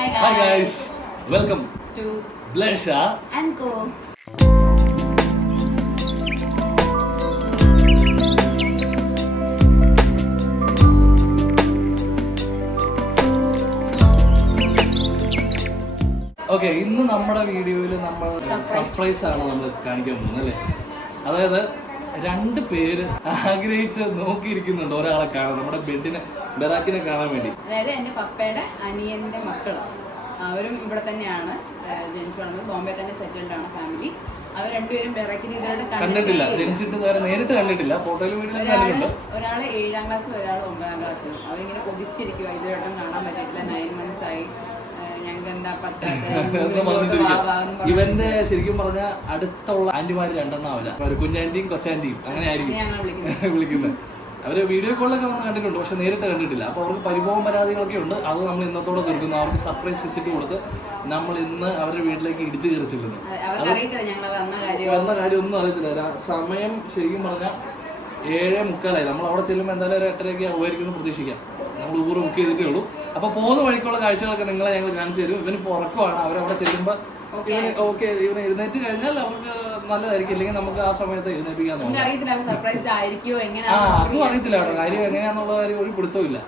Hi guys, welcome to Blesha and Go. Okay, ഇന്ന് നമ്മുടെ വീഡിയോയിൽ നമ്മൾ സർപ്രൈസ് ആണ് നമ്മൾ കാണിക്കാൻ പോകുന്നത് അല്ലേ. അതായത് രണ്ട് പേര് ആഗ്രഹിച്ച് നോക്കിയിരിക്കുന്നുണ്ട് ഒരാളെ കാണാൻ, നമ്മുടെ ബെറാക്കിനെ കാണാൻ വേണ്ടി. അതായത് എൻ്റെ പപ്പയുടെ അനിയൻ്റെ മക്കള് അവരും ഇവിടെ തന്നെയാണ് ജനിച്ചു വളർന്നത്. ബോംബെ തന്നെ സെറ്റിൽഡ് ആണ് ഫാമിലി. അവർ രണ്ടുപേരും ബെറാക്കിനെ ഇതുവരെ കണ്ടിട്ടില്ല, ജനിച്ചിട്ട് നേരിട്ട് കണ്ടിട്ടില്ല, ഫോട്ടോയിൽ വീട്ടിലും കണ്ടിട്ടുണ്ട്. ഒരാൾ 7ാം ക്ലാസ്സും ഒരാൾ 9ാം ക്ലാസ്സും. അവരിങ്ങനെ കൊതിച്ചിരിക്കുക, ഇതുവരെ കാണാൻ പറ്റിയിട്ടില്ല. 9 months ആയി. ഇവന്റെ ശരിക്കും പറഞ്ഞ അടുത്തുള്ള ആന്റിമാര് രണ്ടെണ്ണം ആവില്ല, ഒരു കുഞ്ഞാന്റിയും കൊച്ചാന്റിയും അങ്ങനെ ആയിരിക്കും വിളിക്കുന്നത്. അവര് വീഡിയോ കോളിലൊക്കെ വന്ന് കണ്ടിട്ടുണ്ട്, പക്ഷെ നേരിട്ട് കണ്ടിട്ടില്ല. അപ്പൊ അവർക്ക് പരിഭവം പരാതികളൊക്കെ ഉണ്ട്. അത് നമ്മൾ ഇന്നത്തോടെ തീർക്കുന്നു. അവർക്ക് സർപ്രൈസ് വിസിറ്റ് കൊടുത്ത് നമ്മൾ ഇന്ന് അവരുടെ വീട്ടിലേക്ക് ഇടിച്ചു കയറി ചെല്ലുന്നു. വന്ന കാര്യം ഒന്നും അറിയത്തില്ല. സമയം ശരിക്കും പറഞ്ഞാൽ 7:45. നമ്മൾ അവിടെ ചെല്ലുമ്പോൾ എന്തായാലും ഒരു 8:30 ആവുമായിരിക്കും പ്രതീക്ഷിക്കാം. നമ്മൾ ഊറ് ബുക്ക് ചെയ്തിട്ടേ ഉള്ളൂ. അപ്പൊ പോകുന്ന വഴിക്കുള്ള കാഴ്ചകളൊക്കെ നിങ്ങളെ ഞങ്ങൾ കാണിച്ചു തരും. ഇവന് ഉറക്കമാണ്. അവരവിടെ ചെല്ലുമ്പോൾ ഇവന് എഴുന്നേറ്റ് കഴിഞ്ഞാൽ അവർക്ക് നല്ലതായിരിക്കും, ഇല്ലെങ്കിൽ നമുക്ക് ആ സമയത്ത് എഴുന്നേൽപ്പിക്കാൻ തോന്നും. അതും അറിയത്തില്ല കേട്ടോ, കാര്യം എങ്ങനെയാന്നുള്ള കാര്യം ഒരു പിടുത്തമില്ല.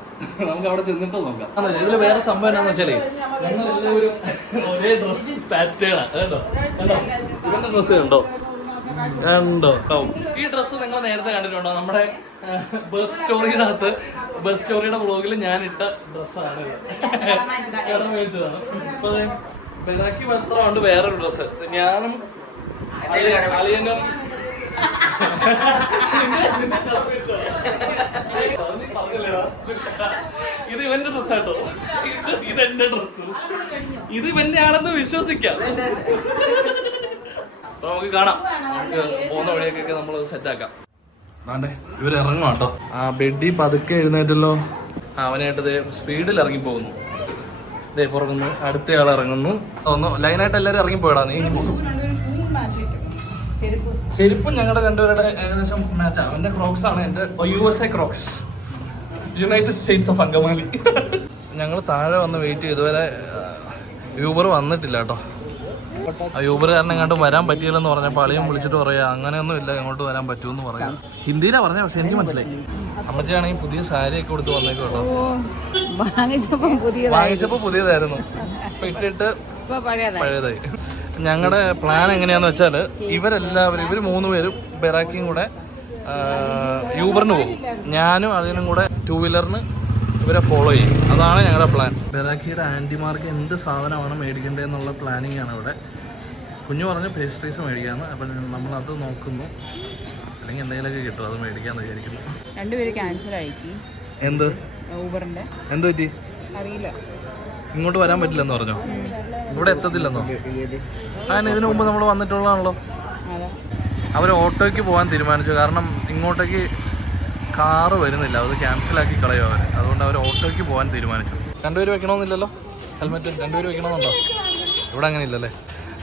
നമുക്ക് അവിടെ ചെന്നിട്ട് നോക്കാം. ഇതിൽ വേറെ സംഭവം എന്താണെന്ന് വെച്ചാലേ, ഞങ്ങളെല്ലാവരും ഒരേ ഡ്രസ് പാറ്റേണാ. ഇവന്റെ ഡ്രസ്സ് കണ്ടോ? ഈ ഡ്രസ്സ് നിങ്ങൾ നേരത്തെ കണ്ടിട്ടുണ്ടോ? നമ്മുടെ ബർത്ത് സ്റ്റോറിയുടെ വ്ളോഗിൽ ഞാൻ ഇട്ട ഡ്രസ്സാണ്. മേടിച്ചതാണ്. ഇപ്പൊ ബെറാക്കി മാത്രമുണ്ട് വേറൊരു ഡ്രസ്സ്. ഞാനും അളിയനും ഇത് ഇവന്റെ ഡ്രസ്സാട്ടോ. ഇതെന്റെ ഡ്രസ്സ്. ഇത് ഇവന്റെ ആണെന്ന് വിശ്വസിക്കാം. അപ്പൊ നമുക്ക് കാണാം. പോകുന്ന വഴിയൊക്കെ നമ്മൾ സെറ്റാക്കാം. ആണ്ടേ ഇവർ ഇറങ്ങും കേട്ടോ. ആ ബെഡി പതുക്കെ എഴുന്നേറ്റല്ലോ. അവനായിട്ട് സ്പീഡിൽ ഇറങ്ങിപ്പോകുന്നു. ഇതേ പുറകുന്നു. അടുത്തയാൾ ഇറങ്ങുന്നു. ഒന്ന് ലൈനായിട്ട് എല്ലാവരും ഇറങ്ങിപ്പോയിടാ. നീ ചെരുപ്പും ഞങ്ങളുടെ രണ്ടുപേരുടെ ഏകദേശം മാച്ചാണ്. അവന്റെ ക്രോക്സ് ആണ്, എന്റെ USA Crocs, United States of Angamaly. ഞങ്ങൾ താഴെ വന്ന് വെയിറ്റ് ചെയ്തു. ഇതുവരെ യൂബർ വന്നിട്ടില്ല കേട്ടോ. ആ യൂബറുകാരനെ എങ്ങോട്ട് വരാൻ പറ്റിയില്ലെന്ന് പറഞ്ഞപ്പോൾ അളിയും വിളിച്ചിട്ട് പറയാ അങ്ങനെയൊന്നും ഇല്ല, ഇങ്ങോട്ട് വരാൻ പറ്റുമെന്ന് പറയാം. ഹിന്ദിയിലാ പറഞ്ഞത്, പക്ഷെ എനിക്ക് മനസ്സിലായി. അമ്മച്ചാണെങ്കിൽ പുതിയ സാരിയൊക്കെ കൊടുത്ത് വന്നേക്കും കേട്ടോ. വാങ്ങിച്ചപ്പോ പുതിയതായിരുന്നു, ഇപ്പൊ ഇട്ടിട്ട് പഴയതായി. ഞങ്ങളുടെ പ്ലാൻ എങ്ങനെയാന്ന് വെച്ചാൽ ഇവർ 3 പേരും ബെറാക്കിയും കൂടെ യൂബറിന് പോകും. ഞാനും അതിനും കൂടെ 2 വീലറിന് ഇവരെ ഫോളോ ചെയ്യും. അതാണ് ഞങ്ങളുടെ പ്ലാൻ. ബെറാക്കിയുടെ ആൻറ്റിമാർക്ക് എന്ത് സാധനമാണ് മേടിക്കേണ്ടതെന്നുള്ള പ്ലാനിങ് ആണ് ഇവിടെ. കുഞ്ഞു പറഞ്ഞ് പേസ്ട്രീസ് മേടിക്കാമെന്ന്. അപ്പം നമ്മളത് നോക്കുന്നു, അല്ലെങ്കിൽ എന്തെങ്കിലുമൊക്കെ കിട്ടും, അത് മേടിക്കാമെന്ന് വിചാരിക്കുന്നു. രണ്ടുപേര് ക്യാൻസൽ ആയിക്കി. എന്ത് ഊബറിന്റെ എന്ത് പറ്റി? അറിയില്ല. ഇങ്ങോട്ട് വരാൻ പറ്റില്ലെന്ന് പറഞ്ഞോ? ഇവിടെ എത്തത്തില്ലെന്നോ? അതിന് ഇതിനു മുമ്പ് നമ്മൾ വന്നിട്ടുള്ളതാണല്ലോ. അവർ ഓട്ടോയ്ക്ക് പോകാൻ തീരുമാനിച്ചു. കാരണം ഇങ്ങോട്ടേക്ക് കാറ് വരുന്നില്ല, അത് ക്യാൻസലാക്കി കളയോ അവർ. അതുകൊണ്ട് അവർ ഓട്ടോയ്ക്ക് പോകാൻ തീരുമാനിച്ചു. 2 പേര് വെക്കണമെന്നില്ലല്ലോ ഹെൽമെറ്റ്? 2 പേര് വെക്കണമെന്നുണ്ടോ? ഇവിടെ അങ്ങനെ ഇല്ലല്ലേ.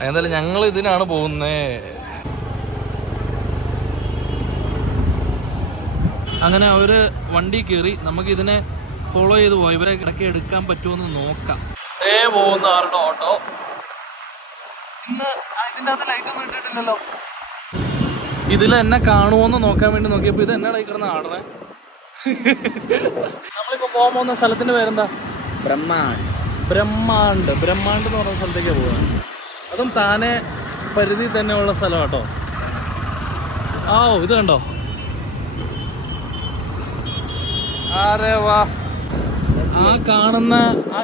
എന്തായാലും ഞങ്ങൾ ഇതിനാണ് പോകുന്നേ. അങ്ങനെ അവർ വണ്ടി കയറി. നമുക്ക് ഇതിനെ ഫോളോ ചെയ്ത് പോയി ഇവരെ ഇടയ്ക്ക് എടുക്കാൻ പറ്റുമെന്ന് നോക്കാം. പോകുന്ന ആരുടെ ഓട്ടോ ഇന്ന് ഇതിൻ്റെ അകത്ത് ലൈറ്റൊന്നും ഇട്ടിട്ടില്ലല്ലോ. ഇതിൽ എന്നെ കാണുമോന്ന് നോക്കാൻ വേണ്ടി നോക്കിയപ്പോൾ ഇത് എന്നാടായി കിടന്ന് ആടണേ. നമ്മളിപ്പോ പോകാൻ പോകുന്ന സ്ഥലത്തിന്റെ പേരെന്താ? ബ്രഹ്മാണ്ട് എന്ന് പറഞ്ഞ സ്ഥലത്തേക്കാണ് പോകുന്നത്. അതും താനെ പരിധി തന്നെയുള്ള സ്ഥലം കേട്ടോ. ഇത് കണ്ടോ? ആരെ വാ.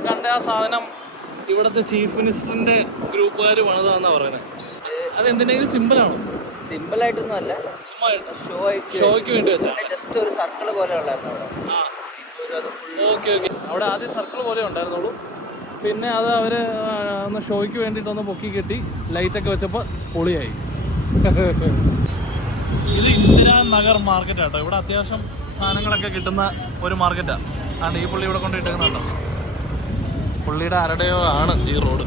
കണ്ട ആ സാധനം ഇവിടുത്തെ ചീഫ് മിനിസ്റ്ററിന്റെ ഗ്രൂപ്പുകാർ പണിതാന്നാ പറയുന്നത്. അത് എന്തിനെങ്കിലും സിമ്പിളാണോ? സിമ്പിൾ ആയിട്ടൊന്നും അല്ല, ഷോയ്ക്ക് വേണ്ടി വെച്ചാൽ ജസ്റ്റ് ഒരു സർക്കിൾ പോലെ ഉള്ളായിരുന്നു അവിടെ. ഓക്കെ. അവിടെ ആദ്യം സർക്കിൾ പോലെ ഉണ്ടായിരുന്നുള്ളൂ. പിന്നെ അത് അവര് ഒന്ന് ഷോയ്ക്ക് വേണ്ടിയിട്ടൊന്ന് പൊക്കി കെട്ടി ലൈറ്റൊക്കെ വെച്ചപ്പോൾ പൊളിയായി. ഇത് ഇന്ദിരാനഗർ മാർക്കറ്റ് ആട്ടോ. ഇവിടെ അത്യാവശ്യം സാധനങ്ങളൊക്കെ കിട്ടുന്ന ഒരു മാർക്കറ്റാണ്. അതുകൊണ്ട് ഈ പുള്ളി ഇവിടെ കൊണ്ടിട്ടേക്കുന്നുണ്ടോ? പുള്ളിയുടെ ആരുടെയോ ആണ് ഈ റോഡ്.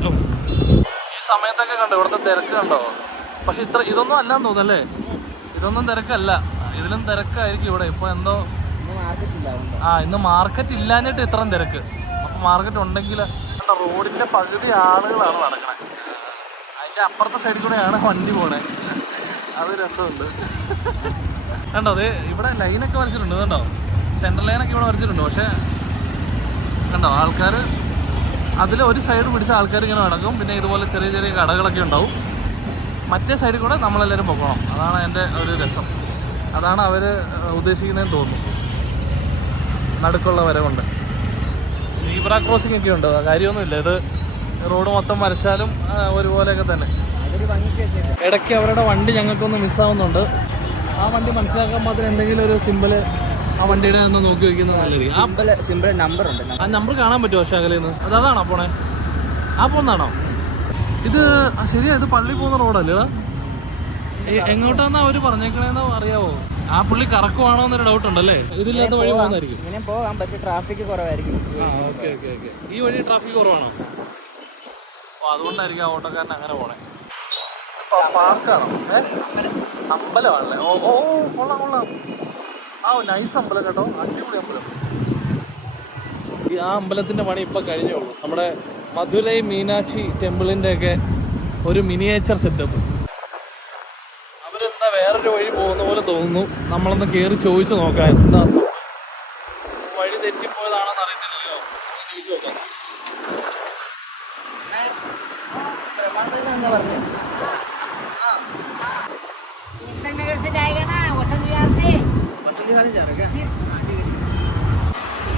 ഈ സമയത്തൊക്കെ കണ്ടോ ഇവിടുത്തെ തിരക്ക് കണ്ടോ? പക്ഷെ ഇതൊന്നും അല്ലാന്ന് തോന്നുന്നല്ലേ. ഇതൊന്നും തിരക്കല്ല, ഇതിലും തിരക്കായിരിക്കും ഇവിടെ. ഇപ്പൊ എന്തോ ഇന്ന് മാർക്കറ്റ് ഇല്ലാഞ്ഞിട്ട് ഇത്രയും തിരക്ക്. അപ്പൊ മാർക്കറ്റ് ഉണ്ടെങ്കിൽ കണ്ട റോഡിന്റെ പകുതി ആളുകളാണ് നടക്കണത്. അതിന്റെ അപ്പുറത്തെ സൈഡിൽ കൂടെയാണ് വണ്ടി പോണേ. അത് രസമുണ്ട്. കണ്ടോ അതെ ഇവിടെ ലൈനൊക്കെ വരച്ചിട്ടുണ്ട്. കണ്ടോ സെൻട്രൽ ലൈനൊക്കെ ഇവിടെ വരച്ചിട്ടുണ്ട്. പക്ഷെ കണ്ടോ ആൾക്കാർ അതിൽ ഒരു സൈഡ് പിടിച്ച ആൾക്കാർ ഇങ്ങനെ നടക്കും. പിന്നെ ഇതുപോലെ ചെറിയ ചെറിയ കടകളൊക്കെ ഉണ്ടാവും. മറ്റേ സൈഡിൽ കൂടെ നമ്മളെല്ലാവരും പോകണം. അതാണ് എൻ്റെ ഒരു രസം. അതാണ് അവർ ഉദ്ദേശിക്കുന്നതെന്ന് തോന്നുന്നു. നടുക്കുള്ള വരവുണ്ട്. സീബ്ര ക്രോസിംഗ് ഒക്കെ ഉണ്ട്. കാര്യമൊന്നുമില്ല. ഇത് റോഡ് മൊത്തം വരച്ചാലും ഒരുപോലെയൊക്കെ തന്നെ. ഇടയ്ക്ക് അവരുടെ വണ്ടി ഞങ്ങൾക്കൊന്ന് മിസ്സാവുന്നുണ്ട്. ആ വണ്ടി മനസ്സിലാക്കാൻ മാത്രം എന്തെങ്കിലും ഒരു സിമ്പിള് ആ വണ്ടിയുടെ ഒന്ന് നോക്കി വയ്ക്കുന്നത് നല്ലത്. ആ സിമ്പിൾ നമ്പർ ഉണ്ട്. ആ നമ്പർ കാണാൻ പറ്റുമോ ശകലയിൽ നിന്ന്? അതാണോ പോണേ? ആ പോകുന്നതാണോ ഇത്? ശരിയാ, ഇത് പള്ളി പോകുന്ന റോഡല്ലേ? എങ്ങോട്ടാന്നാ അവര് പറഞ്ഞേക്കണേന്ന് അറിയാവോ? ആ പുള്ളി കറക്കുവാണോ എന്നൊരു ഡൗട്ട് ഉണ്ടല്ലേ? ഇതില്ലാത്ത വഴി പോകുന്നതായിരിക്കും. ഇങ്ങനെ പോകാം, പക്ഷെ ട്രാഫിക് കുറവായിരിക്കും. ഈ വഴി ട്രാഫിക് കുറവാണോ? ഓ അതുകൊണ്ടായിരിക്കും ആ ഓട്ടോക്കാരൻ അങ്ങനെ പോണേ. പാർക്കാണോ? അമ്പലമാണല്ലേ? ഓ ഓ കൊള്ളാം കൊള്ളാം. ആ നൈസ് അമ്പലം കേട്ടോ, അടിപൊളി അമ്പലം. ആ അമ്പലത്തിന്റെ പണി ഇപ്പൊ കഴിഞ്ഞേ ഉള്ളൂ. നമ്മുടെ മധുരൈ മീനാക്ഷി ടെമ്പിളിന്റെ ഒക്കെ ഒരു മിനിയേച്ചർ സെറ്റപ്പ്. അവരെന്താ വേറൊരു വഴി പോകുന്ന പോലെ തോന്നുന്നു. നമ്മളൊന്ന് കയറി ചോദിച്ചു നോക്കാം എന്താ വഴി തെറ്റിപ്പോയതാണെന്ന് അറിയത്തില്ലല്ലോ. ചോദിച്ചു നോക്കാം. എന്താ പറഞ്ഞത്?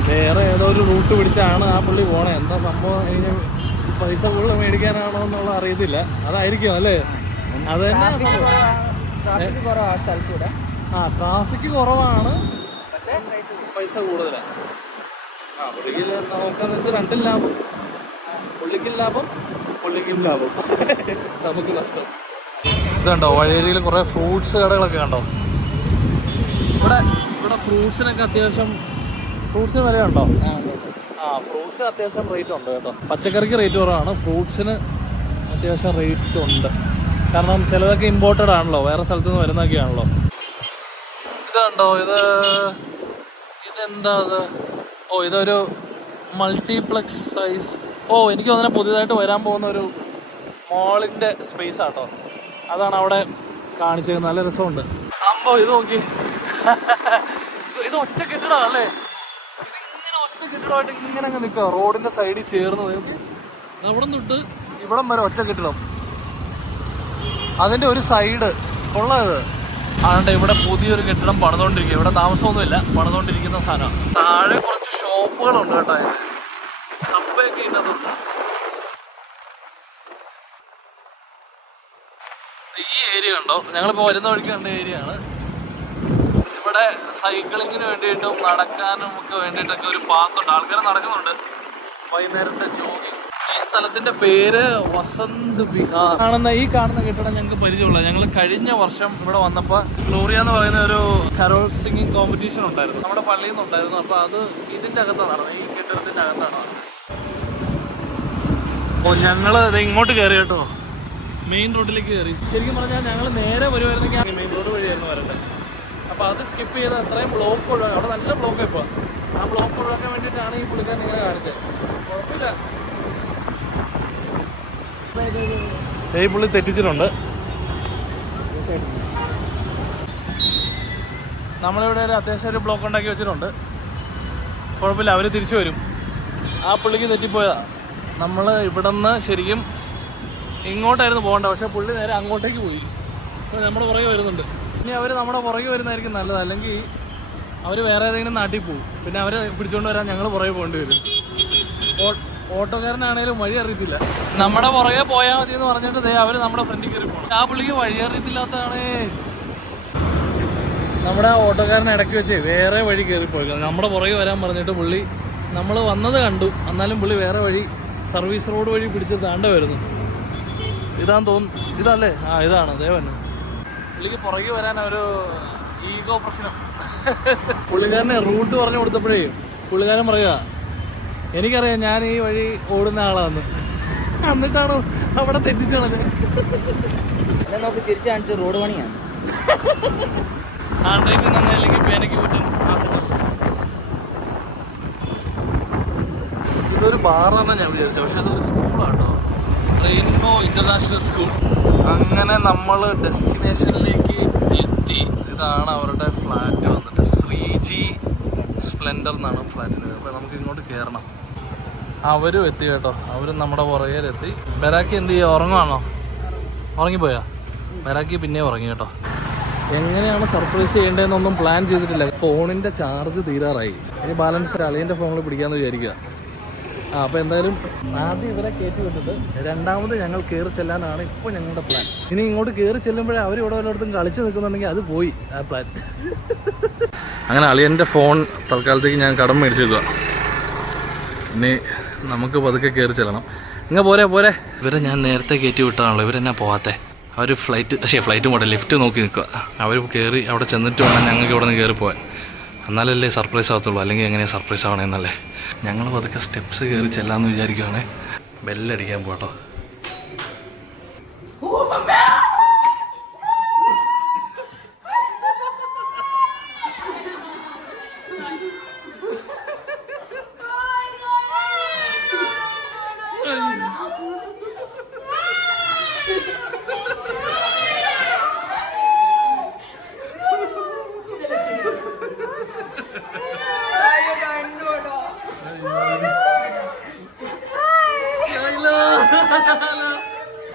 വേറെ ഏതോ ഒരു റൂട്ട് പിടിച്ചാണ് ആ പുള്ളി പോണേ. എന്താ സംഭവം കഴിഞ്ഞ പൈസ കൂടുതൽ മേടിക്കാനാണോ എന്നുള്ള അറിയത്തില്ല. അതായിരിക്കും അല്ലേ? അത് തന്നെ. ആ ട്രാഫിക് കുറവാണ്, പക്ഷെ പൈസ കൂടുതലാണ്. ആ പുള്ളിക്ക് നോക്കാന്ന് വെച്ചാൽ രണ്ടും ലാഭം. പുള്ളിക്കും ലാഭം, പുള്ളിക്കും ലാഭം, നമുക്ക് നഷ്ടം. ഇതുണ്ടോ വഴിയിൽ കുറേ ഫ്രൂട്ട്സ് കടകളൊക്കെ കണ്ടോ? ഇവിടെ ഫ്രൂട്ട്സിനൊക്കെ അത്യാവശ്യം ഫ്രൂട്ട്സിന് വിലയുണ്ടോ? ആ ഫ്രൂട്ട്സിന് അത്യാവശ്യം റേറ്റ് ഉണ്ട് കേട്ടോ. പച്ചക്കറിക്ക് റേറ്റ് കുറവാണ്, ഫ്രൂട്ട്സിന് അത്യാവശ്യം റേറ്റ് ഉണ്ട്. കാരണം ചിലതൊക്കെ ഇമ്പോർട്ടഡ് ആണല്ലോ, വേറെ സ്ഥലത്ത് നിന്ന് വരുന്നതൊക്കെ ആണല്ലോ. ഇതുണ്ടോ ഇതെന്താ അത്? ഓ ഇതൊരു മൾട്ടിപ്ലക്സ് സൈസ്. ഓ എനിക്ക് തോന്നുന്നു പുതിയതായിട്ട് വരാൻ പോകുന്ന ഒരു മോളിൻ്റെ സ്പേസ് ആട്ടോ. അതാണ് അവിടെ കാണിച്ചത്. നല്ല രസമുണ്ട്. അമ്പോ ഇത് നോക്കി. ഇത് ഒറ്റ കെട്ടിടമല്ലേ? ഇതിങ്ങനെ ഒറ്റ കെട്ടിടമായിട്ട് ഇങ്ങനെ അങ്ങ് നിൽക്കുക റോഡിന്റെ സൈഡിൽ ചേർന്ന്. നോക്കി അവിടെ തൊട്ട് ഇവിടം വരെ ഒറ്റ കെട്ടിടം. അതിന്റെ ഒരു സൈഡ് കൊള്ളത്. അതുകൊണ്ട് ഇവിടെ പുതിയൊരു കെട്ടിടം പണിതുകൊണ്ടിരിക്കുക. ഇവിടെ താമസമൊന്നുമില്ല, പണിതുകൊണ്ടിരിക്കുന്ന സാധനം. താഴെ കുറച്ച് ഷോപ്പുകളുണ്ട് കേട്ടോ. സബ്വേ ഒക്കെ ഉണ്ടതുണ്ട്. ഈ ഏരിയ കണ്ടോ? ഞങ്ങളിപ്പോൾ വരുന്ന വഴിക്ക് കണ്ട ഏരിയ ആണ്. ഇവിടെ സൈക്ലിങ്ങിന് വേണ്ടിയിട്ടും നടക്കാനും ഒക്കെ വേണ്ടിയിട്ടൊക്കെ ഒരു പാത്തുണ്ട്. ആൾക്കാർ നടക്കുന്നുണ്ട് വൈകുന്നേരത്തെ ജോഗിങ്. ഈ സ്ഥലത്തിന്റെ പേര് വസന്ത് വിഹാർ. ഈ കാണുന്ന കെട്ടിടം ഞങ്ങൾക്ക് പരിചയമുള്ള. ഞങ്ങൾ കഴിഞ്ഞ വർഷം ഇവിടെ വന്നപ്പോൾ ഗ്ലോറിയ എന്ന് പറയുന്ന ഒരു കരോൾ സിംഗിങ് കോമ്പറ്റീഷൻ ഉണ്ടായിരുന്നു, നമ്മുടെ പള്ളിയിൽ നിന്നുണ്ടായിരുന്നു. അപ്പോൾ അത് ഇതിന്റെ അകത്താണ് നടന്നത്, ഈ കെട്ടിടത്തിന്റെ അകത്താണ്. അപ്പോൾ ഞങ്ങൾ ഇങ്ങോട്ട് കയറി കേട്ടോ, മെയിൻ റോഡിലേക്ക് കയറി. ശരിക്കും പറഞ്ഞാൽ ഞങ്ങൾ നേരെ വരുമായിരുന്നെങ്കിൽ മെയിൻ റോഡ് വഴിയായിരുന്നു വരട്ടെ. അപ്പോൾ അത് സ്കിപ്പ് ചെയ്ത് അത്രയും ബ്ലോക്ക് ഒഴിവാക്കി. അവിടെ നല്ല ബ്ലോക്ക് ഇപ്പോൾ. ആ ബ്ലോക്ക് ഒഴിവാക്കാൻ വേണ്ടിയിട്ടാണ് ഈ പുള്ളിക്കാരൻ ഇങ്ങനെ കാണിച്ചത്. കുഴപ്പമില്ല, ഈ പുള്ളി തെറ്റിച്ചിട്ടുണ്ട്. നമ്മളിവിടെ ഒരു അത്യാവശ്യം ഒരു ബ്ലോക്ക് ഉണ്ടാക്കി വെച്ചിട്ടുണ്ട്. കുഴപ്പമില്ല, അവർ തിരിച്ചു വരും. ആ പുള്ളിക്ക് തെറ്റിപ്പോയതാണ്. നമ്മൾ ഇവിടെ നിന്ന് ശരിക്കും ഇങ്ങോട്ടായിരുന്നു പോകേണ്ടത്, പക്ഷേ പുള്ളി നേരെ അങ്ങോട്ടേക്ക് പോയി. അപ്പോൾ നമ്മുടെ പുറകെ വരുന്നുണ്ട്. ഇനി അവർ നമ്മുടെ പുറകെ വരുന്നതായിരിക്കും നല്ലത്, അല്ലെങ്കിൽ അവർ വേറെ ഏതെങ്കിലും നാട്ടിൽ പോകും. പിന്നെ അവരെ പിടിച്ചുകൊണ്ട് വരാൻ ഞങ്ങൾ പുറകെ പോകേണ്ടി വരും. ഓട്ടോക്കാരനാണേലും വഴി അറിയത്തില്ല. നമ്മുടെ പുറകെ പോയാൽ മതി എന്ന് പറഞ്ഞിട്ട് അവർ നമ്മുടെ ഫ്രണ്ടിൽ കയറി പോകണം. ആ പുള്ളിക്ക് വഴി അറിയത്തില്ലാത്തതാണേ. നമ്മുടെ ആ ഓട്ടോക്കാരൻ ഇടയ്ക്ക് വെച്ച് വേറെ വഴി കയറിപ്പോയി. നമ്മുടെ പുറകെ വരാൻ പറഞ്ഞിട്ട് പുള്ളി നമ്മൾ വന്നത് കണ്ടു, എന്നാലും പുള്ളി വേറെ വഴി സർവീസ് റോഡ് വഴി പിടിച്ച് താണ്ട വരുന്നു. ഇതാന്ന് തോന്നുന്നു. ഇതല്ലേ? ആ ഇതാണ് ദേവൻ. പുള്ളിക്ക് പുറകെ വരാൻ ഒരു ഈഗോ പ്രശ്നം. പുള്ളിക്കാരനെ റൂട്ട് പറഞ്ഞു കൊടുത്തപ്പോഴേ പുള്ളിക്കാരൻ പറയുക, എനിക്കറിയാം ഞാൻ ഈ വഴി ഓടുന്ന ആളാന്ന്. എന്നിട്ടാണ് അവിടെ തെറ്റിച്ച് കളഞ്ഞത്. നോക്കി തിരിച്ചു കാണിച്ച് റോഡ് പണിയാണ്. ഹാൻഡ് റൈറ്റിംഗ് നന്നായില്ലെങ്കിൽ പേനയ്ക്ക് പറ്റും. ഇതൊരു ബാറാണ് ഞാൻ വിചാരിച്ചത്, പക്ഷെ അതൊരു സ്കൂളാട്ടോ, റെയിൻബോ ഇന്റർനാഷണൽ സ്കൂൾ. അങ്ങനെ നമ്മൾ ഡെസ്റ്റിനേഷനിലേക്ക് എത്തി. ഇതാണ് അവരുടെ ഫ്ലാറ്റ് വന്നിട്ട്, ശ്രീജി സ്പ്ലെൻഡർ എന്നാണ് ഫ്ലാറ്റിന്. അപ്പോൾ നമുക്ക് ഇങ്ങോട്ട് കയറണം. അവരും എത്തി കേട്ടോ, അവരും നമ്മുടെ പുറകേലെത്തി. ബെറാക്കി എന്ത് ചെയ്യുക, ഉറങ്ങുവാണോ? ഉറങ്ങിപ്പോയാ? ബെറാക്കി പിന്നെ ഉറങ്ങി കേട്ടോ. എങ്ങനെയാണ് സർപ്രൈസ് ചെയ്യേണ്ടതെന്നൊന്നും പ്ലാൻ ചെയ്തിട്ടില്ല. ഫോണിൻ്റെ ചാർജ് തീരാറായി. ഇനി ബാലൻസ് അളിയൻ്റെ ഫോണിൽ പിടിക്കാമെന്ന് വിചാരിക്കുക. അപ്പോൾ എന്തായാലും ആദ്യം ഇവരെ കയറ്റി വിട്ടിട്ട് രണ്ടാമത് ഞങ്ങൾ കയറി ചെല്ലാനാണ് ഇപ്പോൾ ഞങ്ങളുടെ പ്ലാൻ. ഇനി ഇങ്ങോട്ട് കയറി ചെല്ലുമ്പോഴേ അവർ ഇവിടെ വല്ലയിടത്തും കളിച്ച് നിൽക്കുന്നുണ്ടെങ്കിൽ അത് പോയി ആ പ്ലാൻ. അങ്ങനെ അളിയൻ്റെ ഫോൺ തൽക്കാലത്തേക്ക് ഞാൻ കടം മേടിച്ചു വെക്കുക. ഇനി നമുക്ക് പതുക്കെ കയറി ചെല്ലണം. ഇങ്ങനെ പോരെ. ഇവരെ ഞാൻ നേരത്തെ കയറ്റി വിട്ടതാണല്ലോ, ഇവരെന്നാ പോകാത്തേ? അവർ ഫ്ലൈറ്റ് പോട്ടെ, ലിഫ്റ്റ് നോക്കി നിൽക്കുക. അവർ കയറി അവിടെ ചെന്നിട്ട് വേണം ഞങ്ങൾക്ക് ഇവിടെ നിന്ന് കയറി പോകാൻ. എന്നാലല്ലേ സർപ്രൈസ് ആകത്തുള്ളൂ, അല്ലെങ്കിൽ എങ്ങനെയാണ് സർപ്രൈസ് ആവണമെന്നല്ലേ. ഞങ്ങൾ പതുക്കെ സ്റ്റെപ്സ് കയറി ചെല്ലാമെന്ന് വിചാരിക്കുവാണേ. ബെല്ലടിക്കാൻ പോട്ടോ.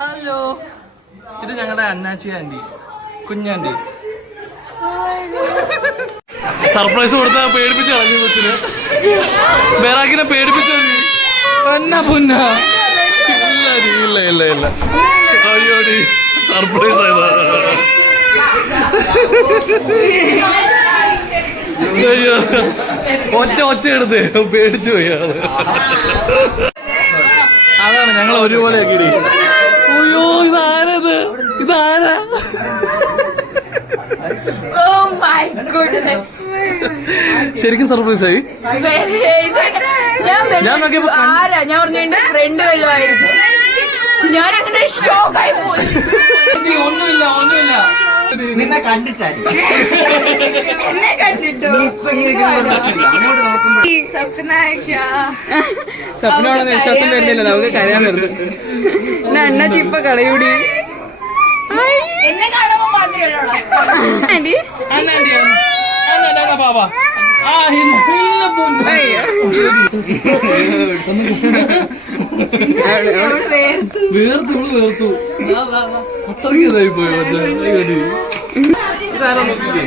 ഹലോ, ഇത് ഞങ്ങളുടെ അന്നാച്ചി ആൻറ്റി, കുഞ്ഞാൻറ്റി. സർപ്രൈസ് കൊടുത്ത പേടിപ്പിച്ച് കളഞ്ഞു കൊച്ചിന്. ബെറാക്കിനെ പേടിപ്പിച്ചു. എന്നാ പുന്ന? ഇല്ല അയ്യോടി, സർപ്രൈസ് ആയതാ. അയ്യോ, ഒച്ച എടുത്ത് പേടിച്ചു പോയി. അതാണ് ഞങ്ങൾ ഒരുപോലെ ആക്കിടി. അയ്യോ, ഇതാരാ? ശരിക്കും സർപ്രൈസ് ആയി. ഞാൻ നോക്കിയപ്പോ ഞാൻ പറഞ്ഞു എന്റെ ഫ്രണ്ട് വല്ലതായിരിക്കും. ഞാൻ അങ്ങനെ ഷോക്കായി പോയി. ഒന്നുമില്ല നിന്നെ കണ്ടിട്ടായിരുന്നു. സ്വപ്നമാണെന്ന് വിശ്വാസം വരുന്നില്ല, നമുക്ക് കരയാൻ വരുന്നു. അണ്ണാച്ചി ഇപ്പൊ കളയൂടി. എന്നെ കാണുമ്പോ മാത്രമേ വേർത്തു അത്രയ്ക്ക് ഇതായി പോയി. ഇതാരാ നോക്കിക്കേ?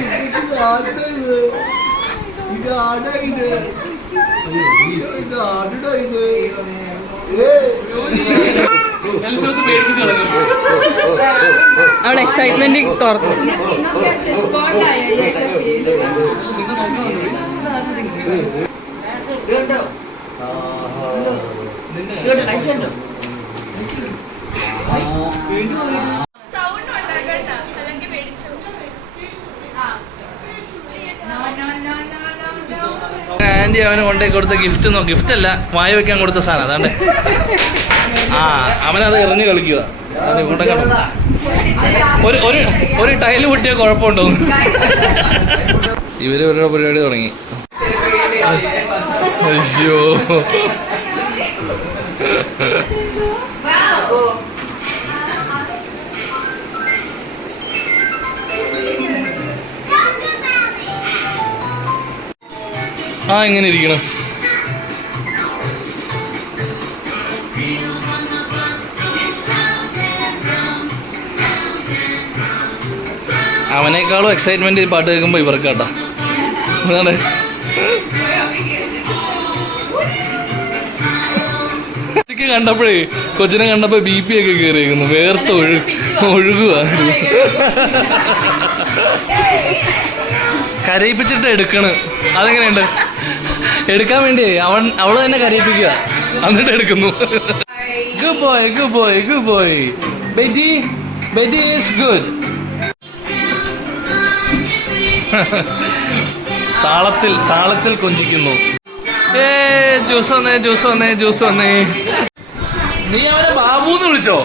അവളെ എക്സൈറ്റ്മെന്റ് തുറന്നു. ആൻറ്റി അവന് കൊണ്ടുപോയി കൊടുത്ത ഗിഫ്റ്റ് അല്ല, വായ വെക്കാൻ കൊടുത്ത സാധനം അതാണ്ട്. അവനത് എറിഞ്ഞ് കളിക്കുക. അത് കൊണ്ടു ഒരു ടൈല് പൊട്ടിയ കുഴപ്പമുണ്ടോ? ഇവര് ഇവരുടെ പരിപാടി തുടങ്ങി. അയ്യോ, എങ്ങനെ ഇരിക്കണം? അവനേക്കാളും എക്സൈറ്റ്മെന്റ് പാട്ട് കേൾക്കുമ്പോ ഇവർക്ക് കേട്ടോ. അതാണ് കണ്ടപ്പോഴേ, കൊച്ചിനെ കണ്ടപ്പോ BP ഒക്കെ കയറിയിരിക്കുന്നു, വേർത്ത് ഒഴുകുക. കരയിപ്പിച്ചിട്ട് എടുക്കണ്. അതെങ്ങനെയുണ്ട്? എടുക്കാൻ വേണ്ടി അവള് തന്നെ കരയിപ്പിക്കുക, എന്നിട്ട് എടുക്കുന്നു. Good boy. Betty is good. താളത്തിൽ കൊഞ്ചിക്കുന്നു. ജ്യൂസ് വന്നേ. നീ അവനെ ബാബുന്ന് വിളിച്ചോ?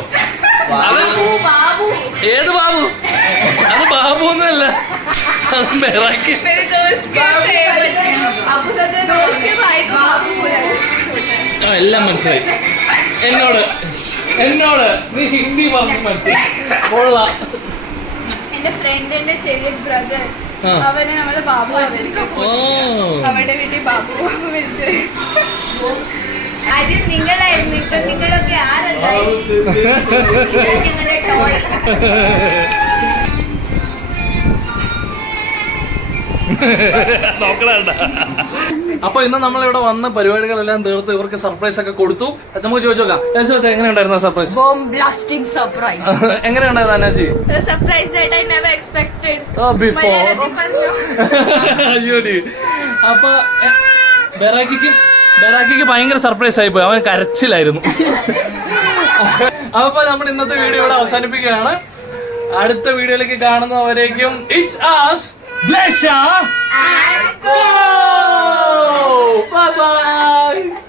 ഏത് ബാബു? അത് ബാബു ഒന്നുമല്ല, അത് ബെറാക്കി. എല്ലാം മനസ്സിലായി. എന്നോട് നീ ഹിന്ദി പറഞ്ഞു മനസ്സിലായി. കൊള്ളാം. എന്റെ ഫ്രണ്ടിന്റെ ചെറിയ ബ്രദർ അവനെ നമ്മള് ബാബു അവരുടെ വീട്ടിൽ ബാബു വിളിച്ചു. ആദ്യം നിങ്ങളായിരുന്നു, ഇപ്പൊ നിങ്ങളൊക്കെ ആരുണ്ടായി ഞങ്ങളുടെ ടോയ്. അപ്പൊ ഇന്ന് നമ്മളിവിടെ വന്ന് പരിപാടികളെല്ലാം തീർത്ത് ഇവർക്ക് സർപ്രൈസ് ഒക്കെ കൊടുത്തു. നമുക്ക് ചോദിച്ചോക്കാം, എങ്ങനെയുണ്ടായിരുന്നു സർപ്രൈസ്? Bomb blasting surprise. എങ്ങനെയുണ്ടായിരുന്നു അനാജി? A surprise that I never expected. Before. മലയാളത്തിൽ പറഞ്ഞു. അയ്യോടി. അപ്പൊ ബെറാക്കിക്ക് ഭയങ്കര സർപ്രൈസ് ആയിപ്പോയി. അവൻ കരച്ചിലായിരുന്നു. അപ്പൊ നമ്മൾ ഇന്നത്തെ വീഡിയോ ഇവിടെ അവസാനിപ്പിക്കുകയാണ്. അടുത്ത വീഡിയോയിലേക്ക് കാണുന്നവരേക്കും it's us Blesha and go! Bye bye!